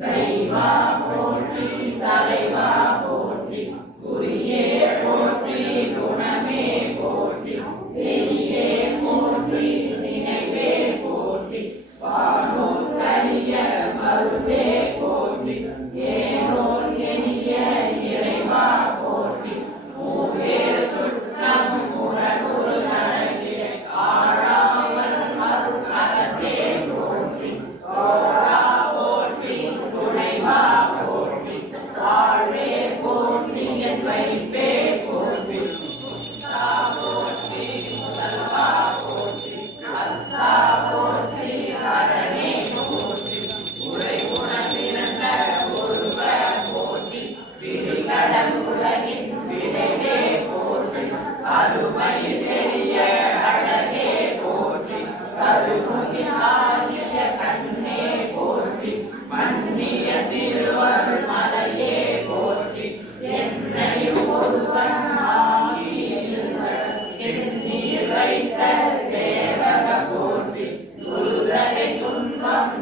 செய்வா போற்றி தலைவா போற்றி குறியே போற்றி குணமே போற்றி வெளியே போற்றி நினைவே போற்றி வாழும் கரிய மருதே போற்றி ஏனோர் எளிய இறைவா போற்றி மூவேர் சுற்றம் முரணுறு நரகிய ஆழாமல் அருள் அரசே போற்றி தோழா போற்றி துணைவா போற்றி வாழ்வே போற்றி என் வைப்பே போற்றி முத்தா போற்றி முதல்வா போற்றி அத்தா போற்றி அரணே போற்றி உரை உணர்ந்திருந்த ஒருவ போற்றி விழிகடல் உலகின் விளைவே போற்றி அருமையில் எளிய அழகே போற்றி கருமுகில் ஆகிய கண்ணே போற்றி மன்னிய திருவருள் மலையே போற்றி என்னையும் ஒருவன் ஆகி எண்ணீர் வைத்த சேவக போற்றி துருதலை துன்பம்